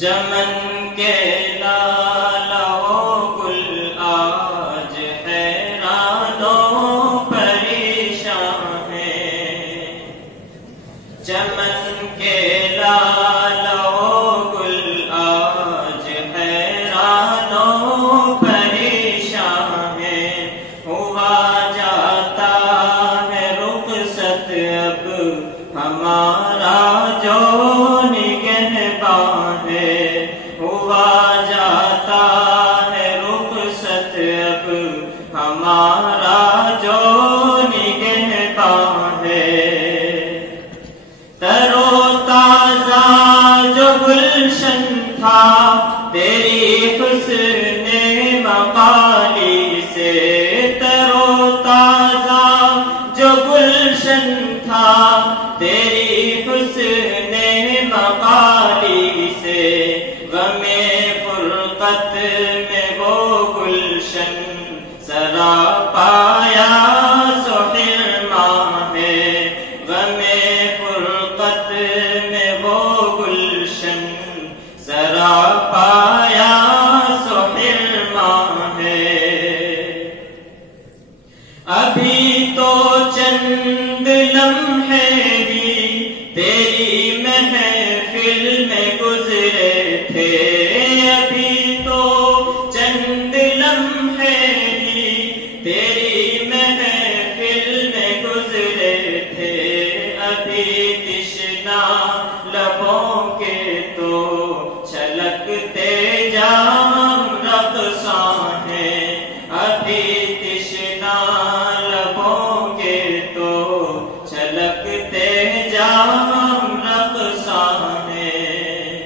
چمن کے لالہ و گل آج حیران و پریشان ہے، چمن کے لالہ و گل آج حیران و پریشان ہے، ہوا جاتا ہے رخصت اب ہمارا جو نگہباں ہے، ہوا جاتا ہے رخصت اب ہمارا جو نگہباں ہے، تر و تازہ جو گلشن تھا تیری حسن مقالی سے، تر و تازہ جو گلشن تھا تیری حسن مقالی سے، غم فرقت میں وہ گلشن سراپایا سو حرماں ہے، غم فرقت میں وہ گلشن سراپایا سو حرماں ہے، ابھی تو چند لمحے ہی تیری محفل میں گزرے تھے، ابھی تو چند لمحے ہی تیری محفل میں گزرے تھے، ابھی تشنا لبوں کے تو چھلکتے جام رقصاں ہیں، ابھی تشنا لبوں کے تو چھلکتے جام رقصاں ہیں،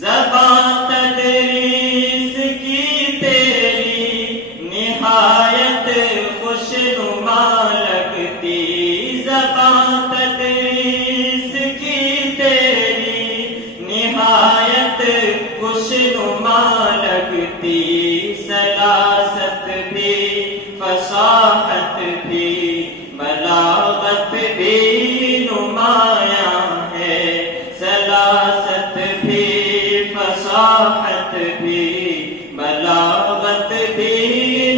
زباں تدریس کی تیری نہایت خوشنما لگتی، زباں تدریس کی تیری نہایت خوشنما لگتی، سلاست بھی فصاحت بھی بلاغت بھی نمایاں ہے، سلاست بھی فصاحت بھی بلاغت بھی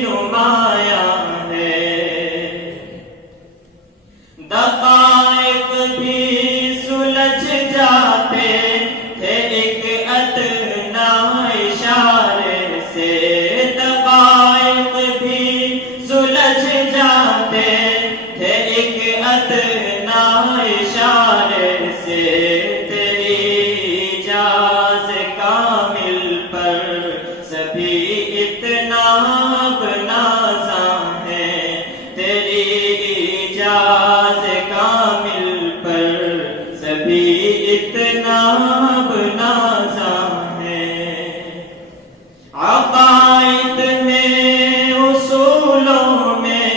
نمایاں ہے، دقائق بھی سلجھ جاتے تھے ایک ادنا اشارے سے، دقائق بھی سلجھ جاتے تھے ایک ادنا اشارے سے، تیری ایجاز کامل پر سبھی اتنا نازاں ہے، تیری ایجاز کامل پر سبھی اتنا نازاں ہے، عقائد میں اصولوں میں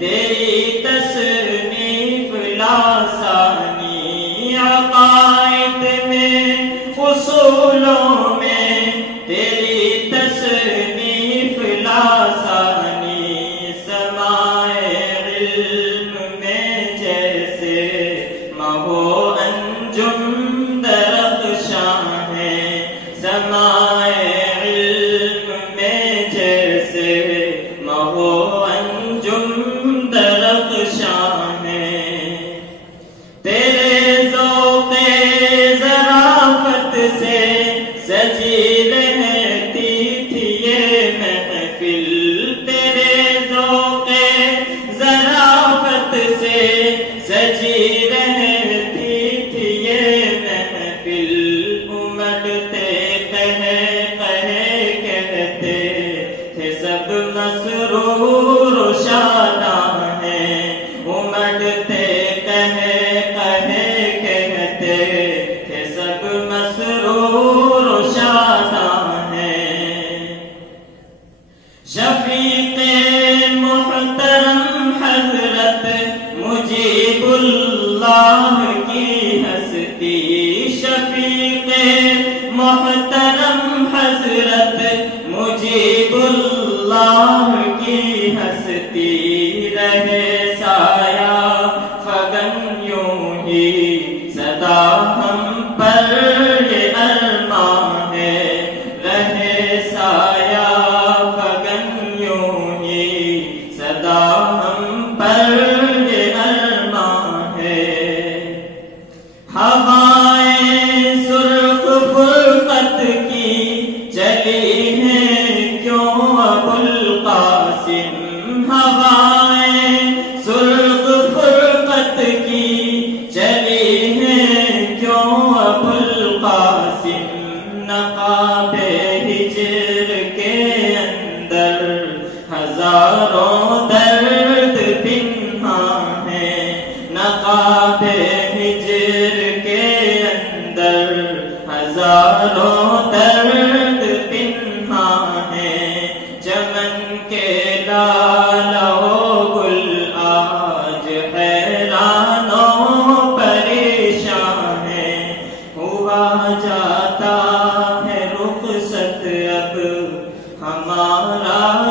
تیری تصنیف لاسانی، عقائد میں اصولوں میں تیری تصنیف لاسانی، سمائے علم میں جیسے مہو انجم درخشاں ہے، سمائے علم میں جیسے مہو انجم درخشاں ہے، تیرے ذوق ظرافت سے سجی رہتی تھی یہ محفل، تیرے ذوق ظرافت سے سجی رہتی تھی یہ محفل، امٹتے کہتے تھے سب مسرور و شاداں ہیں، امٹتے کہتے تھے سب مسرور و شاداں ہیں، شفیق محترم حضرت مجیب اللہ کی ہستی، شفیق محترم حضرت مجیب اللہ کی ہستی، رہے سایہ فگن یوں ہی صدا ہم پر یہ ارمان قاسم نقاب ہجر کے اندر ہزاروں درد پنہا ہے، نقاب ہجر کے اندر ہزاروں درد پنہا ہے، چمن کے لال و گل آج حیران و پریشان ہے، ہوا جاتا ہے رخصت اب ہمارا